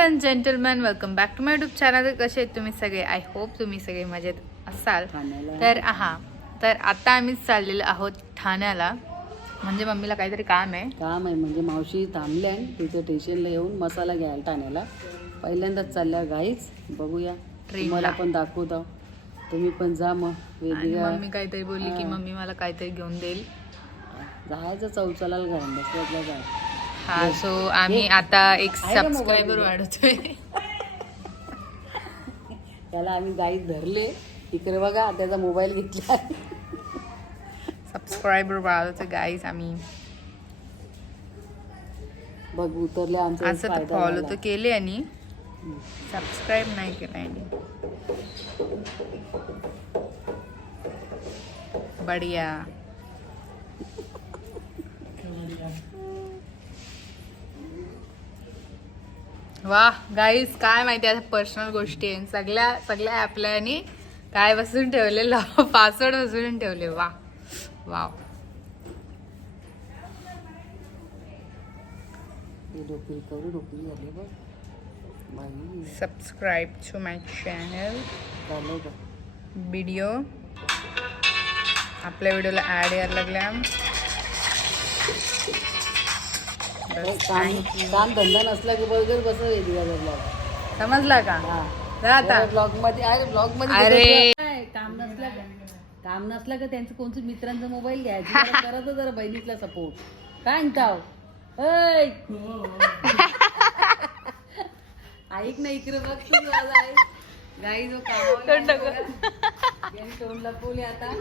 And gentleman, welcome back to my YouTube channel. कसे आहेत तुम्ही सगळे? आय होप तुम्ही सगळे मजेत असाल. तर आता आम्ही चाललेलो आहोत ठाण्याला. म्हणजे मम्मीला काहीतरी काम आहे म्हणजे मावशी थांबल्या तिथे स्टेशनला येऊन मसाला घ्यायला ठाण्याला. पहिल्यांदाच चालल्या गाईच. बघूया, तुम्हाला पण दाखवतो. तुम्ही पण जा. मग मम्मी काहीतरी बोलली की मम्मी मला काहीतरी घेऊन देईल. जायचं चौचाला घरात बसल्या जाय. हा, सो आम्ही आता एक सबस्क्रायबर वाढवतोय. त्याला आम्ही गाईत धरले. इकडे बघा, त्याचा मोबाईल घेतला. सबस्क्रायबर वाढवतोय गाईज आम्ही. बघ उतरले आमचं. असं तर फॉलो तर केले आणि सबस्क्राईब नाही केलं आणि बढिया. वाह गाईज, काय माहिती आता पर्सनल गोष्टी आहे. सगळ्या ॲपला आणि काय बसून ठेवलेलं, पासवर्ड बसून ठेवले. वा wow. Subscribe to my channel. Video, आपल्या व्हिडिओला ऍड यायला लागल्या. काम धंदा नसला की बरोबर बस वेगळा. समजला का? आता ब्लॉग मध्ये अरे काम नसलं का त्यांचं कोणतं मित्रांचा मोबाईल घ्यायचा. करायचं जरा बहिणीतला सपोर्ट. काय म्हणताव? ऐक ना, इकडे बघ गाई जो तोंड लपवले आता.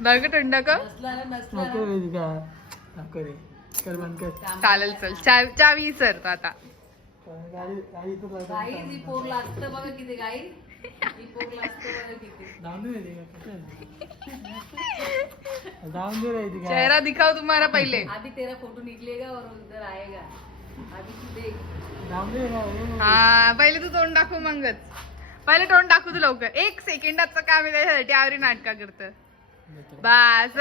बघ तोंड का चालेल. चल चावी सर तो आता. गाई पोर लागतं बघा किती. गाई पोर लागतं बघा किती. चेहरा दिखाओ तुम्हारा पहिले. अभी तेरा फोटो निकलेगा और उधर आएगा. अभी तू देख. हा, पहिले तू तोंड दाखव. मगच पहिले तोंड दाखव तू लवकर. 1 सेकंदाचं काम आहे त्याच्यासाठी. आवरी नाटका करत बस.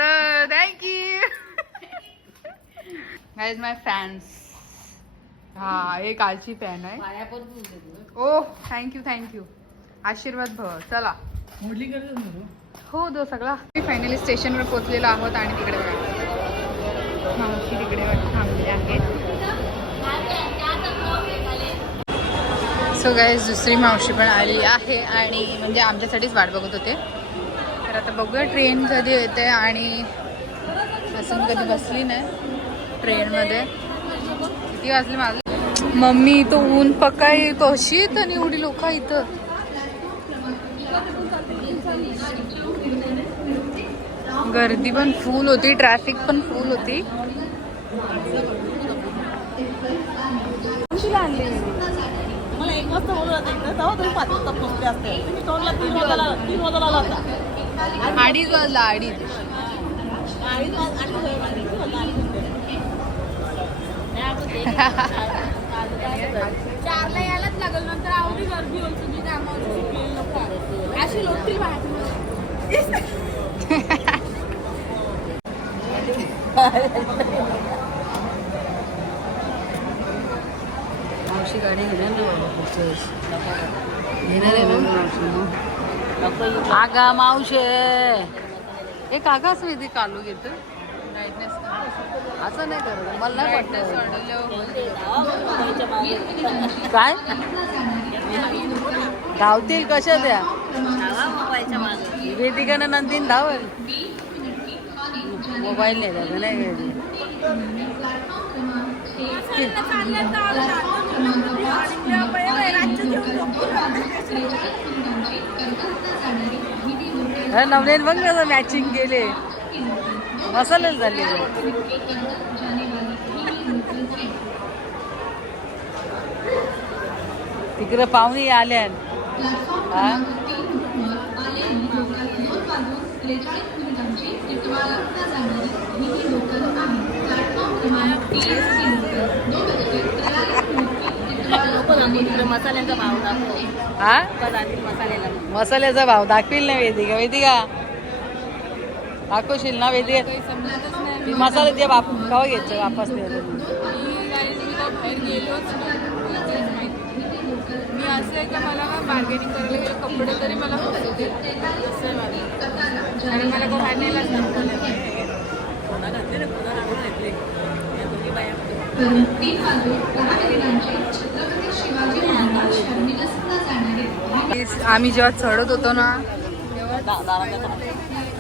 थँक्यू गाईज, माय फॅन्स. हा, हे कालची फॅन आहे. ओ थँक्यू. आशीर्वाद भव. चला हो दो सगळा. फायनली स्टेशनवर पोहोचलेलो आहोत आणि तिकडे मावशी तिकडे थांबले आहेत. सो गाईज, दुसरी मावशी पण आली आहे आणि म्हणजे आमच्यासाठीच वाट बघत होते. तर आता बघूया ट्रेन कधी येते. आणि असून कधी बसली नाही ट्रेनमध्ये. किती वाजले माझं? मम्मी इथं ऊन पकाई कशी येत आणि एवढी लोक इथं. गर्दी पण फुल होती, ट्रॅफिक पण फुल होती. मला 1 वाजता बोलू होता इकडे. तेव्हा तुम्ही 5 वाजता पोहोचले असते. तुम्ही 3 वाजता आला होता. 2:30 वाजला. 2:30 4ला यायलाच लागल. नंतर आवडी गर्दी होईल. सगळी कामावर अशी लोटतील बाहेर. मावशी गाडी घेणार ना बाबा पुढच्या वेळेस. घेणार आहे ना मावशी. आगा मावशे एक कागा असं इथे कालू घेतं. असं नाही करत. मला नाही वाटतं. वाटतं काय धावतील कशा त्या वेदिकानं नंदीन धावल. मोबाईल नाही का नाही. नवलेन बघ ना मॅचिंग केले. मसाले झाले. तिकडे पाहुणे आल्या. मसाल्याचा भाव मसाल्याचा भाव दाखवील ना वेदिका. दाखवशील ना वेदिका? मसाला जे कवा घ्यायचं वापस. मी असं आहे का मला ना बार्गेनिंग करायला गेले कपडे तरी मला फसवते आणि मला को बाहेर नेलाच आम्ही जेव्हा चढत होतो ना तेव्हा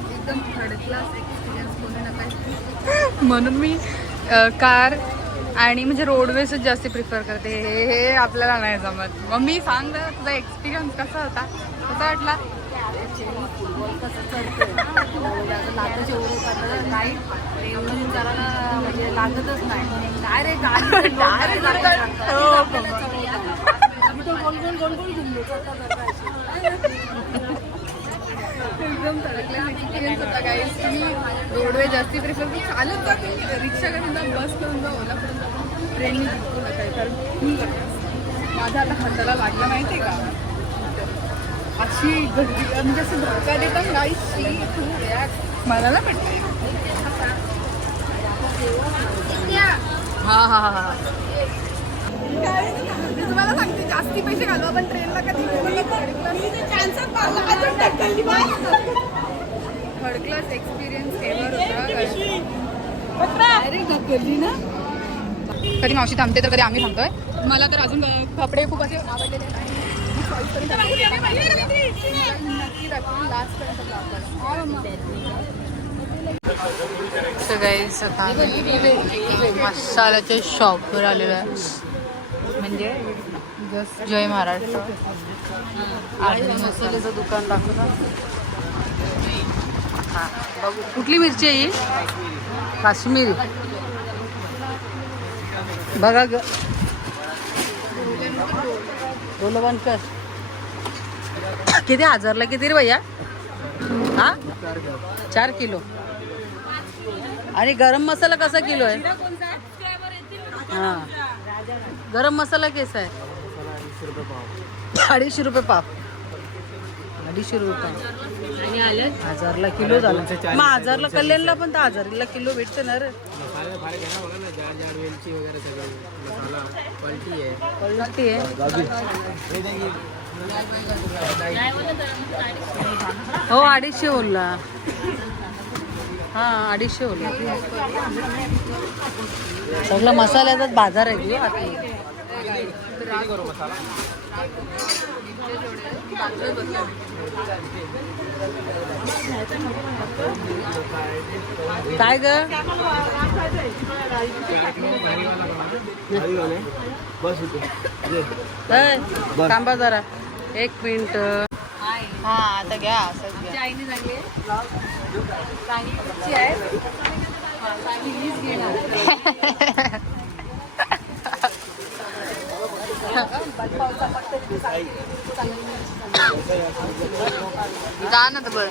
एकदम थर्ड क्लास एक्सपिरियन्स बोलू नका म्हणून मी कार आणि म्हणजे रोडवेजच जास्त प्रिफर करते. हे आपल्याला नाही जमत. मग मी सांग ना तुझा एक्सपिरियन्स कसा होता, कसा वाटला? फुटबॉल कसं चढतं लाटाचे ओढे नाही एवढं करायला म्हणजे लागतच नाही डायरेक्ट एकदम थर्ड एक्सपिरियन्स होता गाईस. मी रोडवे जास्ती प्रिफर करते. चालत जाते, रिक्षा करून जा, बस करून जा, ओला करून जा, ट्रेनने जिंकू नका. कारण माझ्या आता हाताला लागलं माहिती आहे का, अशी गर्दी म्हणजे असं धक्का देतात गाईसची मला ना पडते. हा हा हा तुम्हाला सांगते जास्ती पैसे घालू आपण ट्रेनला कधी थर्ड क्लास एक्सपिरियन्स एव्हर होता. ना कधी मावशी थांबते तर कधी आम्ही थांबतोय. मला तर अजून कपडे खूप असे आवडलेले मसाल्याच्या शॉपवर आलेलो आहे म्हणजे जस्ट जय महाराष्ट्र आणि मसाल्याचं दुकान दाखवता. हा बघू कुठली मिरची आहे ही? काश्मीरी बघा ग. कर किती हजारला किती रे भैया? हा 4 किलो. आणि गरम मसाला कसा किलो आहे? हा गरम मसाला कैसा आहे? 250 रुपये पाव. 250 रुपये आणि आलं 1000ला किलो झालं. मग 1000ला कल्याणला पण 1000ला किलो भेटते ना रे. क्वालिटी आहे. हो 250 बोलला. हा 250 बोलला. सगळं मसाल्याचाच बाजार आहे तू आता. काय ग थांबा जरा 1 मिनिट. हा आता घ्या असंच घ्या. जा ना तर बरं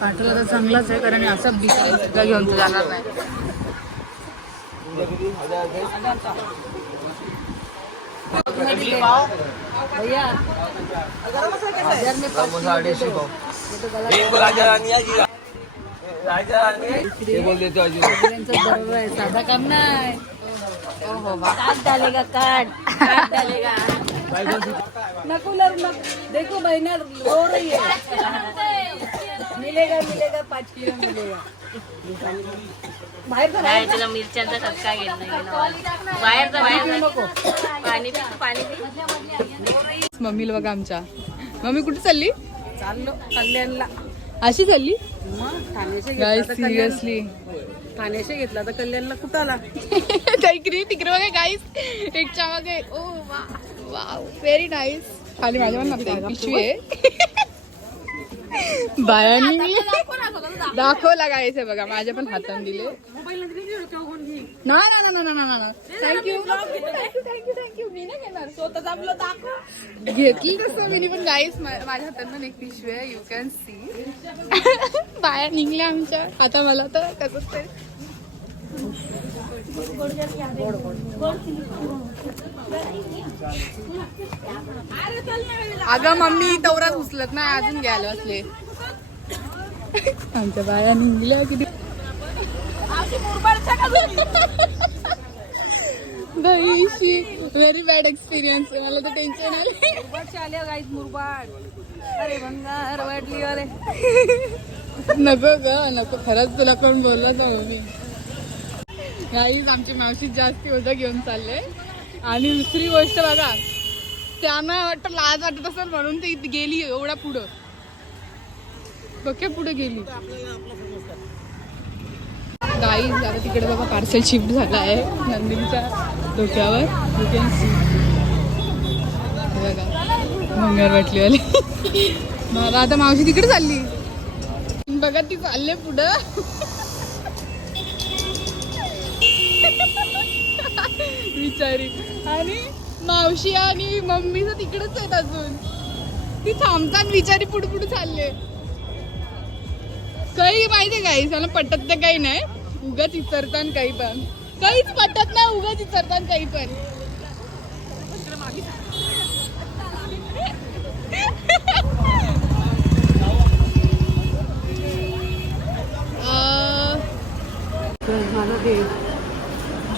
पाठवला तर चांगलाच आहे कारण असं बिस्किट सुद्धा घेऊन तर जाणार नाही. भैया 1000 में 5 बरोबर आहे. साधा काम नाही. काट डालेगा काट डालेगा. नकुलर देखो बहना रो रही है. मिलेगा 5 किलो मिलेगा. बाहेर तुला मिरच्यांचा खटका बाहेर नको. पाणी मम्मीला बघा आमच्या. मम्मी कुठे चालली? चाललो कल्याणला. अशी चालली मग ठाण्याचे गाईस सिरियसली. ठाण्याचे घेतला तर कल्याणला कुठं आला? तिकडे बघा गाईस एकच्या मागे. ओ वा वा व्हेरी नाईस. खाली माझ्या पण नसते पिशवी आहे. बायांनी दाखवला गाईस आहे बघा माझ्या पण हाताने दिले. ना थँक्यू मी नाही घेणार. स्वतःच आपलं दाखव घेतली तसं मी पण गाईस माझ्या हातानं एक पिशवी आहे. You can see. बाया निघल्या आमच्या. आता मला तर कसंच तरी अगं मम्मी तवरात उचलत नाही अजून घ्यायला असले. आमच्या बाया निघल्या किती व्हेरी बॅड एक्सपिरियन्स. मला तर टेन्शन आलं. मुरबाडचे आले गाईज, मुरबाड. अरे भंगार वाटली अरे. नको ग नको, खरंच तुला कोण बोलला तर मी. गाईज आमची मावशी जास्ती ओझं घेऊन चालले. आणि दुसरी गोष्ट बघा, त्यांना वाटतं लाज वाटत असेल म्हणून ती गेली एवढ्या पुढं. बघे पुढे गेली. गाईज आता तिकडे बघा पार्सल शिफ्ट झाला आहे नंदिनीच्या डोक्यावर. बघा भंगार वाटली वाली. मला आता मावशी तिकडे चालली बघा, ती चालले पुढं. विचारी. आणि मावशी आणि मम्मीचं तिकडेच आहेत अजून. ती थांबतात बिचारी, पुढे पुढे चालले. काही माहितीये काही मला पटत तर काही नाही. उगाच विचारतान काही पण, काहीच पटत नाही. उगाच विचारतान काही पण.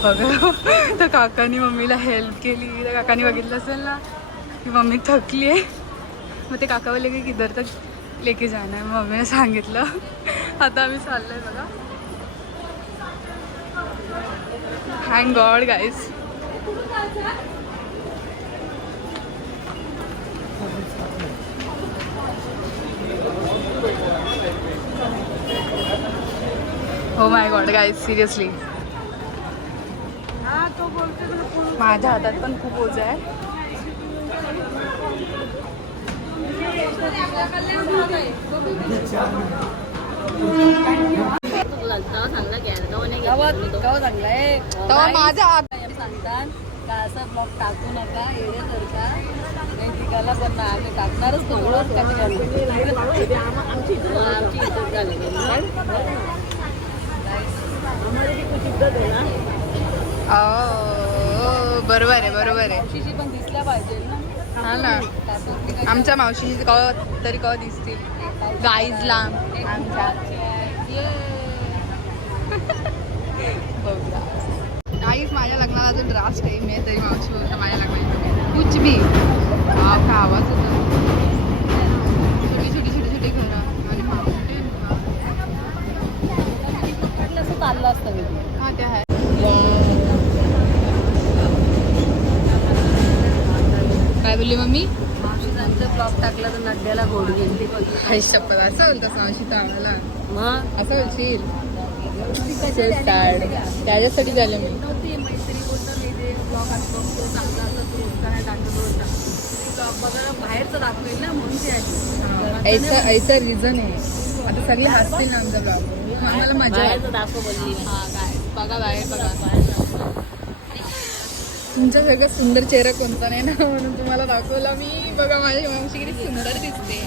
बघा तर काकानी मम्मीला हेल्प केली. तर काकानी बघितलं असेल ना की मम्मी थकली आहे. मग ते काका बोलले की किधर तक लेके जाना है. मम्मीने सांगितलं. आता आम्ही चाललोय बघा. Thank God guys. हो माय गॉड गाईज, सिरियसली माझ्या हातात पण खूप ओझं आहे. तेव्हा माझ्या हात सांगतात का असं ब्लॉग टाकू नका, येण्यासारखा नाही. तिघाला पण ना आम्ही टाकणारच तो ब्लॉग. आमची इज्जत झाली. बरोबर आहे बरोबर आहे. मावशीची पण दिसल्या पाहिजे ना. हा ना, आमच्या मावशीची कवा तरी कवा दिसतील गाईजला आमच्या. गाईज माझ्या लग्नाला अजून रास्ट टाईम आहे, तरी मावशी बोलता माझ्या लग्नाला कुछ भी. का आवाज होता. छोटी छोटी छोटी छोटी घरं आणि मावशी चाललं असतं. हा ते आहे. काय बोलली मम्मी? मावशीचा ब्लॉग टाकला तर नड्याला गोड गेली. शपथ असं बोलतं मावशी आम्हाला. मग असं बोलशील? त्याच्यासाठी झालं मी. मैत्री बोलतं मी ब्लॉग असतो चांगला असतो नाही टाकत. ब्लॉग बघा बाहेरचं दाखवेल ना म्हणून ते आहे. ऐसा रिझन आहे. आता सगळे हसतील ना आमचा ब्लॉग. मला मजा बाहेरचं दाखव बोलली. हा काय बघा बाहेर बघा. तुमचा सगळ्यात सुंदर चेहरा कोणता नाही ना, म्हणून तुम्हाला दाखवला मी. बघा माझी मावशी किती सुंदर दिसते.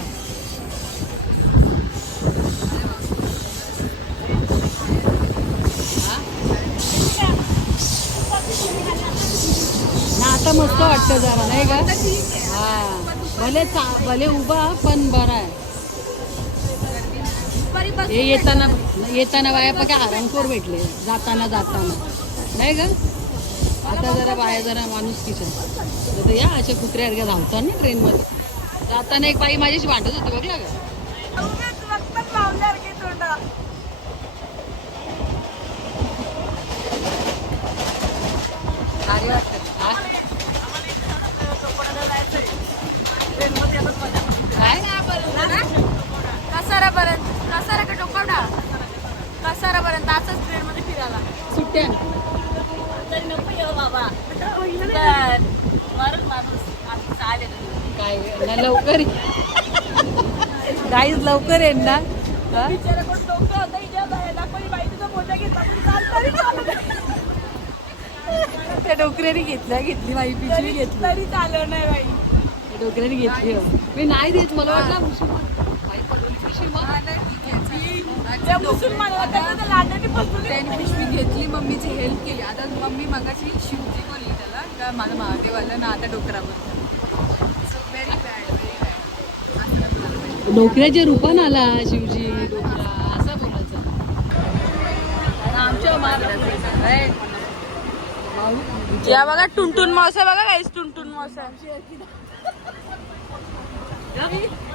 आता मस्त वाटतं जरा नाही का. हा भले उभा पण बरा आहे. हे येताना बाया बघा आरामखोर भेटले. जाताना नाही का. आता जरा बाया जरा माणूस किचन या अशा कुत्र्यासारख्या धावतात ना ट्रेनमध्ये. जाताना एक बाई माझ्याशी वाटत होती बघला का. कसारापर्यंत असंच ट्रेन मध्ये फिरायला सुट्ट्या बाबा काय लवकर गाईज लवकर येईल ना. त्या डोकऱ्याने घेतली बाई पिशवी घेतली तरी चालव नाही बाई. डोकऱ्याने घेतली मी नाही देत. मला वाटलं त्यांनी पिशवी घेतली, मम्मीची हेल्प केली. आता मम्मी मगाशी शिवजी बोलली त्याला का माझं महादेव आलं ना आता डोकरावर. Very bad very bad. डोकऱ्याच्या रूपान आला शिवजी डोकरा असं बोलायचं. आमच्या या बघा टुनटुन मावसा बघा गाईस टुनटुन मावसा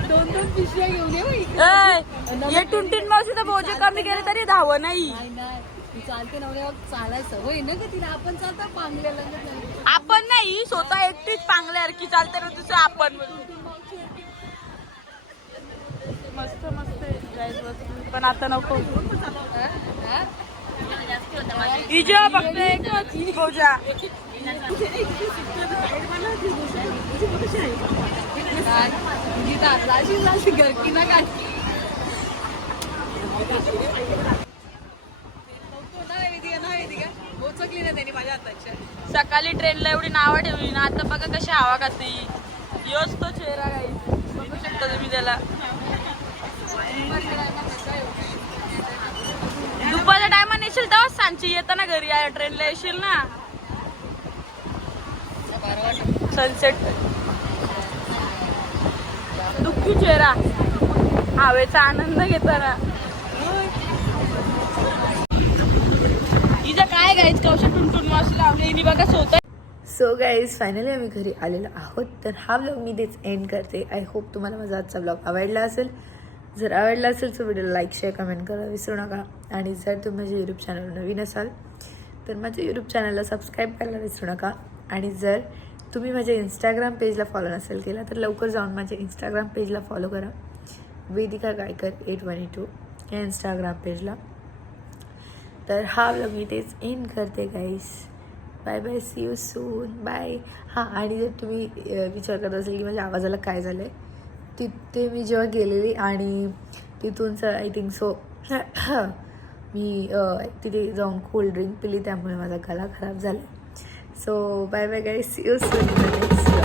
2-2 पिशव्या घेऊन ये बाई. ये टुनटुन मावशी तर बोजे कमी केले तरी धावं नाही. नाही ती चालते नवऱ्या चालायचं होय ना का तिला आपण चालता पांगल्याला आपण नाही स्वतः एकटीच पांगल्यासारखी चालते ना दुसरं आपण मस्त मस्त पण आता नको इजा बघते बोजा घरकी ना काढ पोचकली ना त्यांनी माझ्या हाताच्या. सकाळी ट्रेनला एवढी नावं ठेवली ना आता बघा कशी हवा खाते योच तो चेहरा काही बघू शकता तुम्ही त्याला दुपारच्या टायमात येशील तेव्हा सांची येताना घरी ट्रेनला येशील ना सनसेट दुःखी चेहरा हवेचा आनंद घेताना हिचं काय गायच कौशल टुनटुन मावशी लावले हिने बघा स्वतः. सो गाईज फायनली आम्ही घरी आलेलो आहोत. तर हा व्लॉग मी तेच एंड करते. आय होप तुम्हाला माझा आजचा व्लॉग आवडला असेल. जर आवडला असेल तर व्हिडिओला लाईक शेअर कमेंट करायला विसरू नका. आणि जर तुम्ही माझ्या यूट्यूब चॅनल नवीन असाल तर माझ्या यूट्यूब चॅनलला सबस्क्राईब करायला विसरू नका. आणि जर तुम्ही माझ्या इंस्टाग्राम पेजला फॉलो नसेल केला तर लवकर जाऊन माझ्या इंस्टाग्राम पेजला फॉलो करा. वेदिका गायकर 812 या इंस्टाग्राम पेजला. तर हा व्लॉग मी तेच एंड करते guys. Bye bye see you soon bye. हां आणि जर तुम्ही विचार करत असेल की माझ्या आवाजाला काय झालं आहे तिथे मी जेव्हा गेलेली आणि तिथून सर आय थिंक सो मी तिथे जाऊन कोल्ड ड्रिंक पिली त्यामुळे माझा गला खराब झाला. So bye bye guys see you soon.